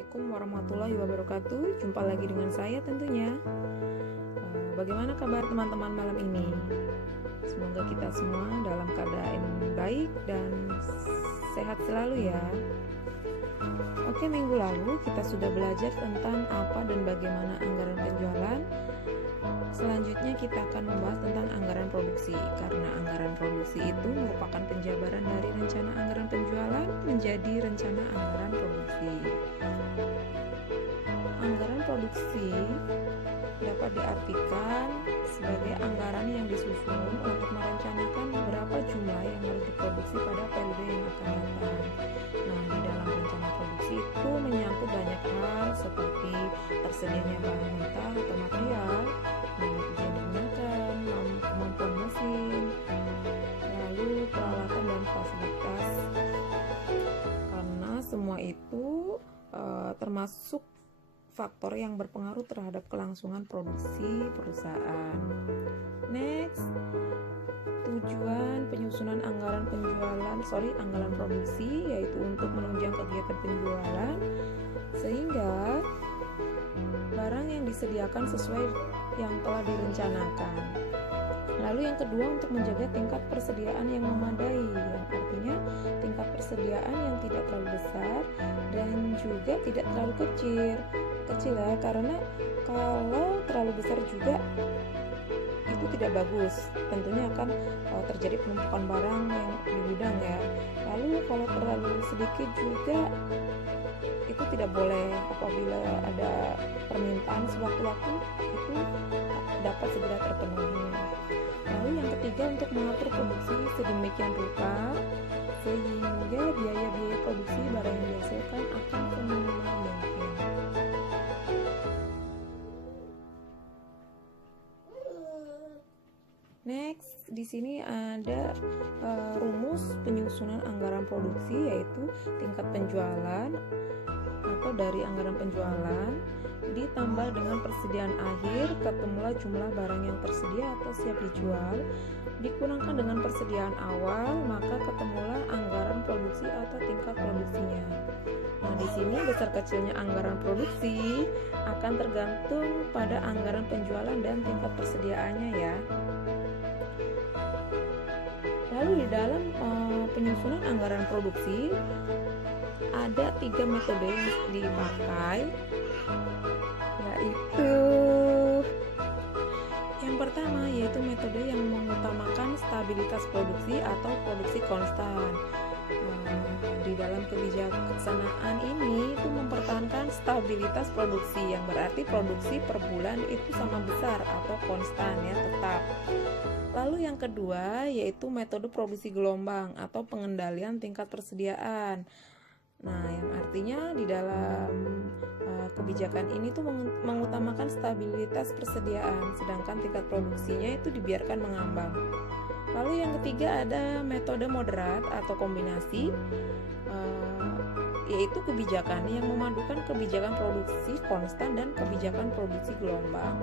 Assalamualaikum warahmatullahi wabarakatuh. Jumpa lagi dengan saya tentunya. Bagaimana kabar teman-teman malam ini? Semoga kita semua dalam keadaan baik dan sehat selalu ya. Oke, minggu lalu kita sudah belajar tentang apa dan bagaimana anggaran penjualan. Selanjutnya kita akan membahas tentang anggaran produksi, karena anggaran produksi itu merupakan penjabaran dari rencana anggaran penjualan menjadi rencana anggaran produksi. Anggaran produksi dapat diartikan sebagai anggaran yang disusun untuk merencanakan berapa jumlah yang harus diproduksi pada periode yang akan datang. Nah, di dalam rencana produksi itu menyangkut banyak hal seperti tersedianya bahan mentah atau material, energi yang digunakan, kemampuan mesin, lalu peralatan dan fasilitas. Karena semua itu termasuk faktor yang berpengaruh terhadap kelangsungan produksi perusahaan. Next, tujuan penyusunan anggaran produksi yaitu untuk menunjang kegiatan penjualan sehingga barang yang disediakan sesuai yang telah direncanakan. Lalu yang kedua, untuk menjaga tingkat persediaan yang memadai, yang artinya tingkat persediaan yang tidak terlalu besar dan juga tidak terlalu kecil ya, karena kalau terlalu besar juga itu tidak bagus, tentunya akan terjadi penumpukan barang yang di gudang ya. Lalu kalau terlalu sedikit juga itu tidak boleh, apabila ada permintaan sewaktu-waktu itu dapat segera terpenuhi. Lalu yang ketiga, untuk mengatur produksi sedemikian rupa sehingga biaya-biaya produksi barang yang dihasilkan akan seminimal mungkin. Next, di sini ada rumus penyusunan anggaran produksi, yaitu tingkat penjualan atau dari anggaran penjualan ditambah dengan persediaan akhir, ketemulah jumlah barang yang tersedia atau siap dijual, dikurangkan dengan persediaan awal, maka ketemulah anggaran produksi atau tingkat produksinya. Nah, di sini besar kecilnya anggaran produksi akan tergantung pada anggaran penjualan dan tingkat persediaannya ya. Lalu di dalam penyusunan anggaran produksi ada 3 metode yang dipakai, yaitu yang pertama yaitu metode yang mengutamakan stabilitas produksi atau produksi konstan. Di dalam kebijaksanaan ini itu mempertahankan stabilitas produksi, yang berarti produksi per bulan itu sama besar atau konstan ya, tetap. Lalu yang kedua yaitu metode produksi gelombang atau pengendalian tingkat persediaan. Nah, yang artinya di dalam kebijakan ini tuh mengutamakan stabilitas persediaan, sedangkan tingkat produksinya itu dibiarkan mengambang. Lalu yang ketiga ada metode moderat atau kombinasi, yaitu kebijakan yang memadukan kebijakan produksi konstan dan kebijakan produksi gelombang.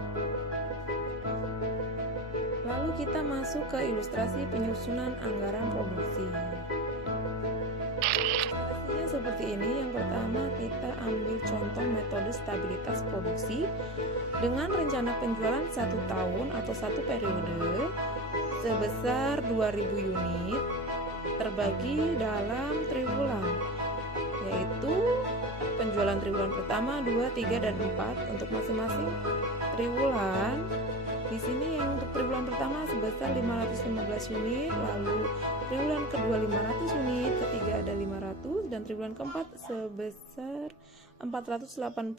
Lalu kita masuk ke ilustrasi penyusunan anggaran produksi. Ilustrasinya seperti ini. Yang pertama, kita ambil contoh metode stabilitas produksi dengan rencana penjualan 1 tahun atau 1 periode sebesar 2000 unit terbagi dalam triwulan, yaitu penjualan triwulan pertama, 2, 3, dan 4 untuk masing-masing triwulan. Di sini yang untuk triwulan pertama sebesar 515 unit, lalu triwulan kedua 500 unit, ketiga ada 500, dan triwulan keempat sebesar 485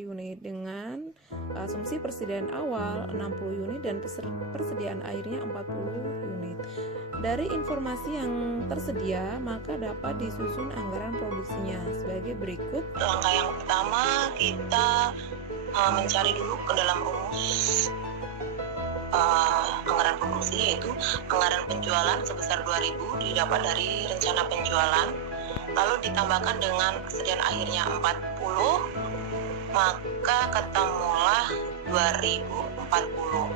unit dengan asumsi persediaan awal 60 unit dan persediaan akhirnya 40 unit. Dari informasi yang tersedia, maka dapat disusun anggaran produksinya sebagai berikut. Langkah yang pertama, kita mencari dulu ke dalam rumus anggaran produksi, yaitu anggaran penjualan sebesar 2000 didapat dari rencana penjualan, lalu ditambahkan dengan persediaan akhirnya 40, maka ketemulah 2040.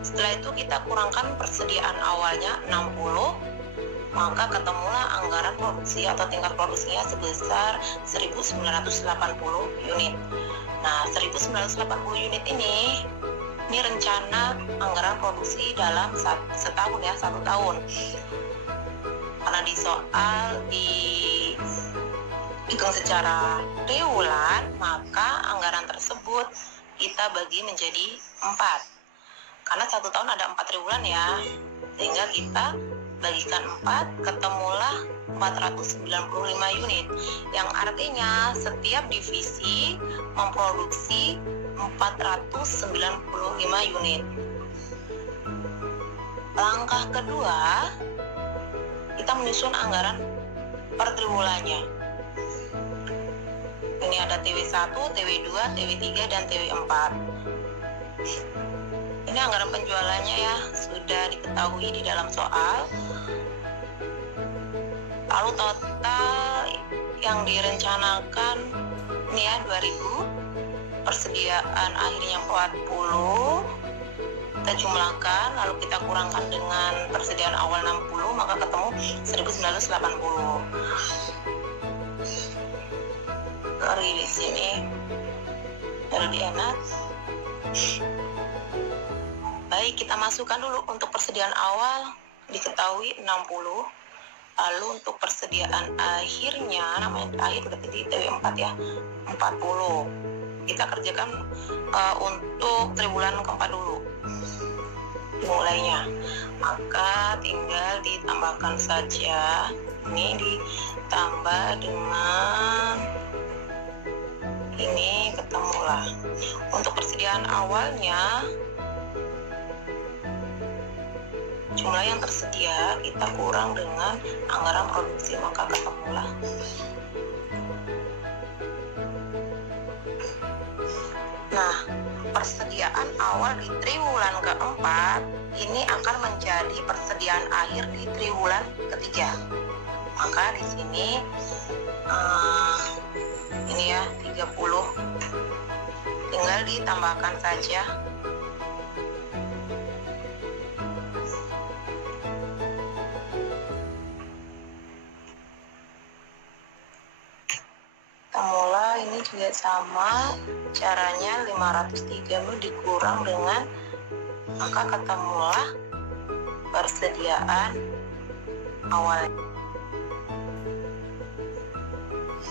Setelah itu kita kurangkan persediaan awalnya 60, maka ketemulah anggaran produksi atau tingkat produksinya sebesar 1980 unit. Nah, 1980 unit ini rencana anggaran produksi dalam setahun ya, 1 tahun. Karena di soal dihitung secara triwulan, maka anggaran tersebut kita bagi menjadi 4. Karena 1 tahun ada 4 triwulan ya, sehingga kita bagikan 4, ketemulah 495 unit, yang artinya setiap divisi memproduksi 495 unit. Langkah kedua, kita menyusun anggaran per triwulannya. Ini ada TW1, TW2, TW3, dan TW4. Ini anggaran penjualannya ya, sudah diketahui di dalam soal. Lalu total yang direncanakan ini ya 2000, persediaan akhirnya 40, kita jumlahkan lalu kita kurangkan dengan persediaan awal 60, maka ketemu 1980. Dari di sini lebih enak. Baik, kita masukkan dulu untuk persediaan awal diketahui 60. Lalu untuk persediaan akhirnya, namanya akhir berarti di TW4 ya, 40. Kita kerjakan untuk triwulan keempat dulu dimulainya. Maka tinggal ditambahkan saja. Ini ditambah dengan ini, ketemulah. Untuk persediaan awalnya, jumlah yang tersedia kita kurang dengan anggaran produksi, maka ketemulah. Nah, persediaan awal di triwulan keempat ini akan menjadi persediaan akhir di triwulan ketiga. Maka di sini ini ya 30, tinggal ditambahkan saja. Mula ini juga sama caranya, 530 dikurang dengan, maka ketemulah persediaan awal.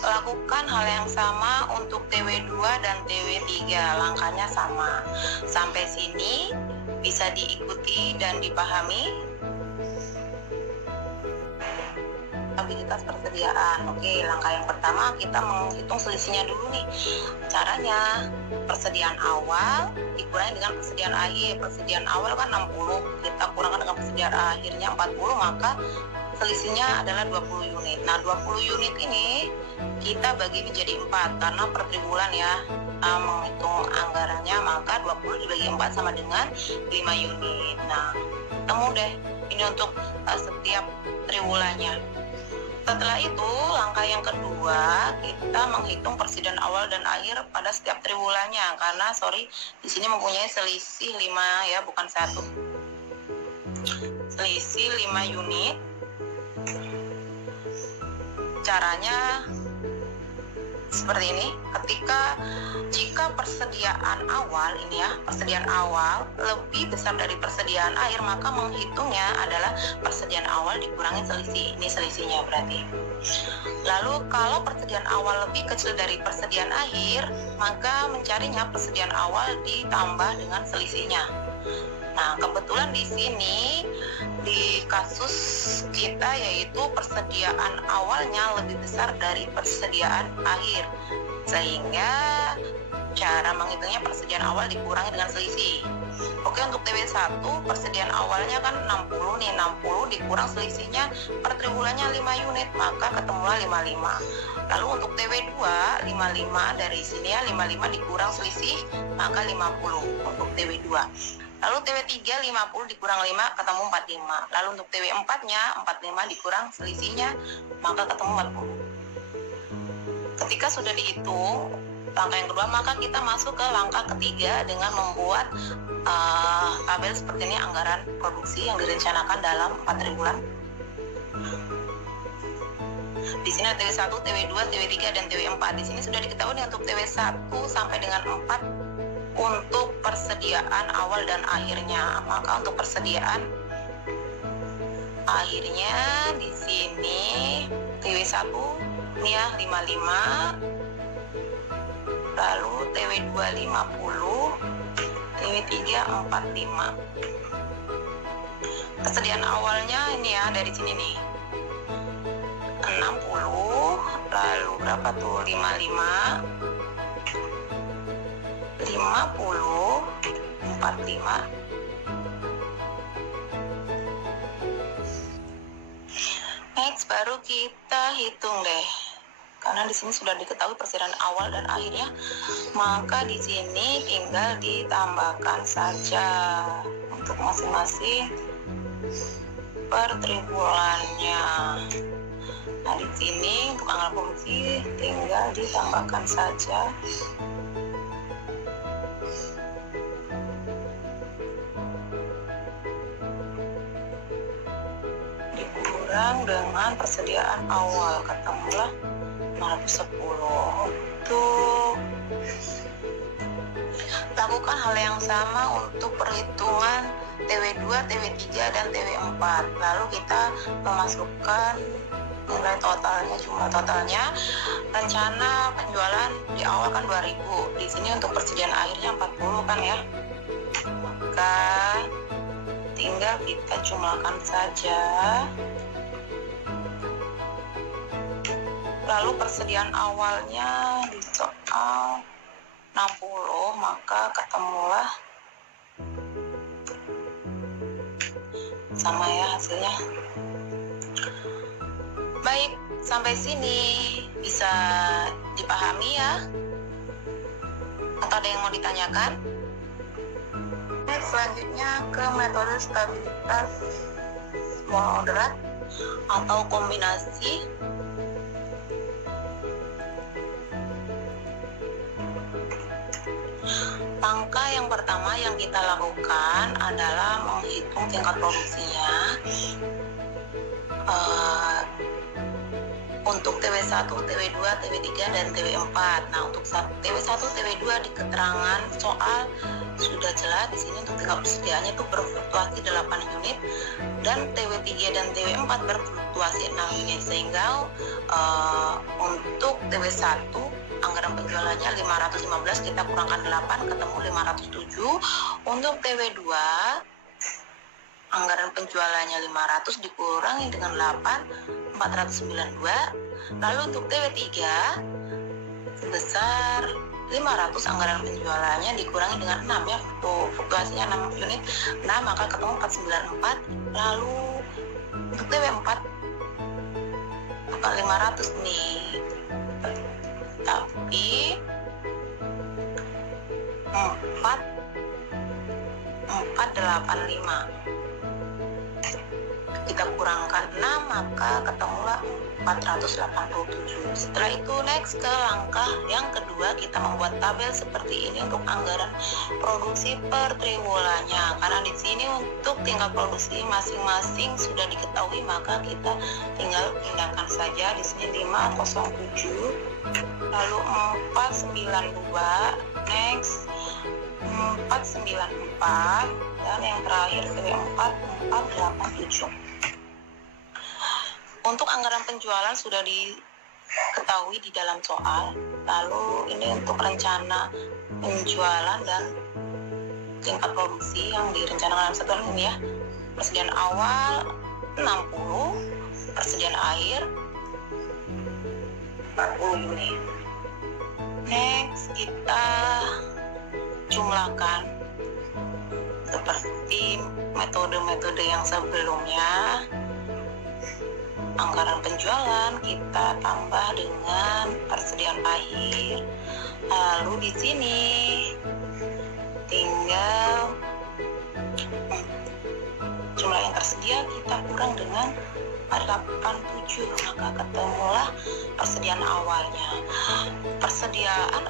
Lakukan hal yang sama untuk TW2 dan TW3, langkahnya sama. Sampai sini bisa diikuti dan dipahami. Stabilitas persediaan. Oke, langkah yang pertama kita menghitung selisihnya dulu nih. Caranya, persediaan awal dikurangi dengan persediaan akhir. Persediaan awal kan 60, kita kurangkan dengan persediaan akhirnya 40, maka selisihnya adalah 20 unit. Nah, 20 unit ini kita bagi menjadi 4 karena per triwulan ya menghitung anggarannya, maka 20 dibagi 4 sama dengan 5 unit. Nah, ketemu deh ini untuk setiap triwulannya. Setelah itu, langkah yang kedua, kita menghitung persediaan awal dan akhir pada setiap triwulannya. Karena, di sini mempunyai selisih 5 ya, bukan 1. Selisih 5 unit. Caranya seperti ini. Jika persediaan awal ini ya, persediaan awal lebih besar dari persediaan akhir, maka menghitungnya adalah persediaan awal dikurangi selisih. Ini selisihnya berarti. Lalu kalau persediaan awal lebih kecil dari persediaan akhir, maka mencarinya persediaan awal ditambah dengan selisihnya. Nah, kebetulan di sini di kasus kita yaitu persediaan awalnya lebih besar dari persediaan akhir, sehingga cara menghitungnya persediaan awal dikurangi dengan selisih. Oke, untuk TW1 persediaan awalnya kan 60 nih, 60 dikurang selisihnya per triwulannya 5 unit, maka ketemulah 55. Lalu untuk TW2 55, dari sini ya 55 dikurang selisih maka 50 untuk TW2. Lalu TW3 50 dikurang 5 ketemu 45. Lalu untuk TW4 nya 45 dikurang selisihnya maka ketemu 40. Ketika sudah dihitung langkah yang kedua, maka kita masuk ke langkah ketiga dengan membuat tabel seperti ini, anggaran produksi yang direncanakan dalam 4 triwulan. Di sini ada TW1, TW2, TW3 dan TW4. Di sini sudah diketahui untuk TW1 sampai dengan 4 untuk persediaan awal dan akhirnya. Maka untuk persediaan akhirnya di sini TW1 ini ya 55, lalu TW2 50, TW3 45. Persediaan awalnya ini ya dari sini nih 60, lalu berapa tuh 55, 50, 45. Next baru kita hitung deh. Karena di sini sudah diketahui persediaan awal dan akhirnya, maka di sini tinggal ditambahkan saja untuk masing-masing per triwulannya. Nah, di sini untuk anggaran produksi tinggal ditambahkan saja dikurang dengan persediaan awal, ketemulah 510. Untuk lakukan hal yang sama untuk perhitungan TW2, TW3 dan TW4. Lalu kita memasukkan nilai totalnya, jumlah totalnya. Rencana penjualan di awal kan 2000. Di sini untuk persediaan akhirnya 40 kan ya. Maka tinggal kita jumlahkan saja. Lalu persediaan awalnya di soal 60, maka ketemulah sama ya hasilnya. Baik, sampai sini bisa dipahami ya? Atau ada yang mau ditanyakan? Next, selanjutnya ke metode stabilitas moderat atau kombinasi. Langkah yang pertama yang kita lakukan adalah menghitung tingkat produksinya untuk TW1, TW2, TW3, dan TW4. Nah, untuk TW1, TW2 di keterangan soal sudah jelas. Di sini untuk tingkat persediaannya itu berfluktuasi 8 unit dan TW3 dan TW4 berfluktuasi 6 unit, sehingga untuk TW1 anggaran penjualannya 515, kita kurangkan 8 ketemu 507. Untuk TW2 anggaran penjualannya 500 dikurangi dengan 8, 492. Lalu untuk TW3 sebesar 500, anggaran penjualannya dikurangi dengan 6 ya, fluktuasinya 6 unit. Nah, maka ketemu 494. Lalu untuk TW4 bukan 500 nih, tapi 485. Kita kurangkan 6, maka ketemulah 487. Setelah itu next ke langkah yang kedua, kita membuat tabel seperti ini untuk anggaran produksi per triwulannya. Karena di sini untuk tingkat produksi masing-masing sudah diketahui, maka kita tinggal pindahkan saja. Di sini 507, lalu 492, next 494, dan yang terakhir TW4 487. Untuk anggaran penjualan sudah diketahui di dalam soal. Lalu ini untuk rencana penjualan dan tingkat produksi yang direncanakan dalam satuan ini ya. Persediaan awal 60, persediaan akhir 40 unit. Next, kita jumlahkan seperti metode-metode yang sebelumnya. Anggaran penjualan kita tambah dengan persediaan akhir. Lalu di sini tinggal jumlah yang tersedia kita kurang dengan 87, maka ketemulah persediaan awalnya. Persediaan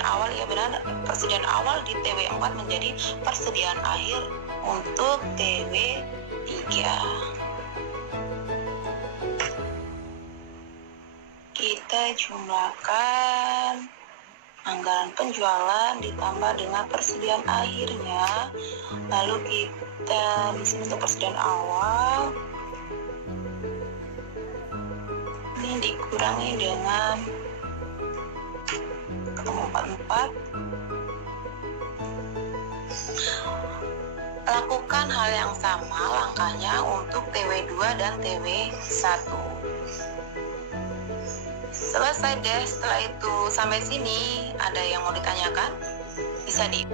awal ya benar, persediaan awal di TW4 menjadi persediaan akhir untuk TW3. Kita jumlahkan anggaran penjualan ditambah dengan persediaan akhirnya. Lalu kita di sini untuk persediaan awal ini dikurangi dengan ketemu 44. Lakukan hal yang sama langkahnya untuk TW2 dan TW1. Selesai deh. Setelah itu sampai sini ada yang mau ditanyakan? Bisa di